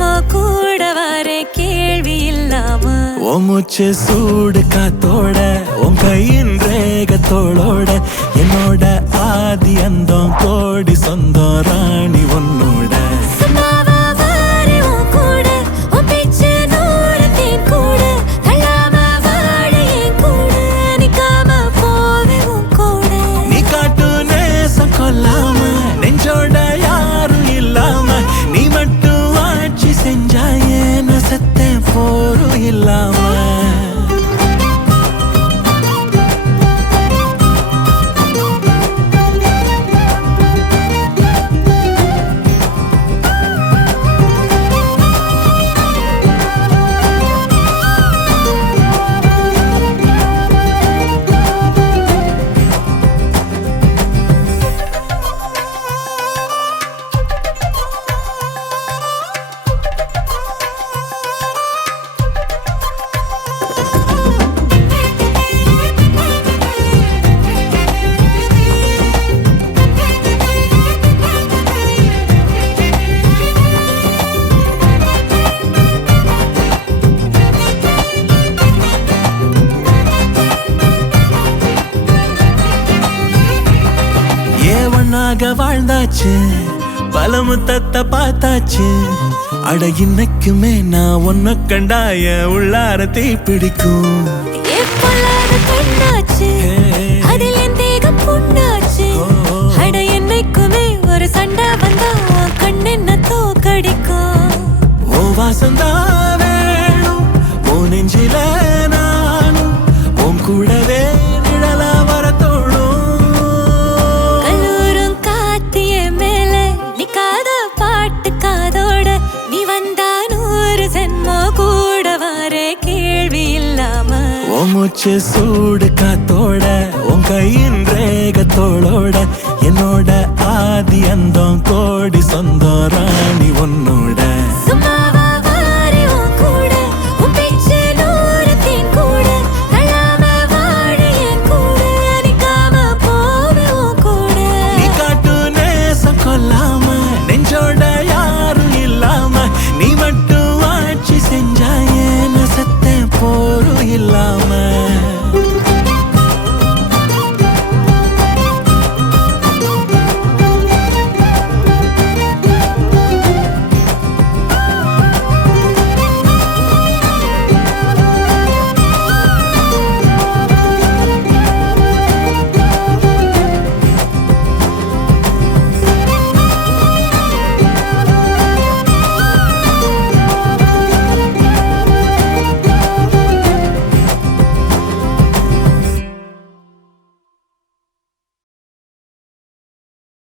ஜென்மோ கூட வர கேள்வி இல்லாம உன் மூச்சு சூடு காத்தோட உன் கையின் ரேகத்தோளோட என்னோட ஆதி அந்தம் கோடி சொந்தம் ராணி உன்னோட நெஞ்சோட யாரும் இல்லாம நீ மட்டும் ஆட்சி செஞ்சாயே நசத்தேன் போரும் இல்லாம வாழ்ந்தாச்சு பல முத்தத்தை பார்த்தாச்சு அட இன்னைக்குமே நான் ஒன்ன கண்டாய உள்ளார தீ பிடிக்கும் ஒரு சண்டை வந்தா கண்ணென்ன தோக்கடிக்கும் ஓ வாசந்தா வேணும் ஓ நெஞ்சில நானும் உன் கூடவே நிழலா வர தோணும் மூச்சு சூடு காத்தோட உன் கையின் ரேகத்தோளோட என்னோட ஆதி அந்தம் கோடி சொந்தம் ராணி ஒன்னோட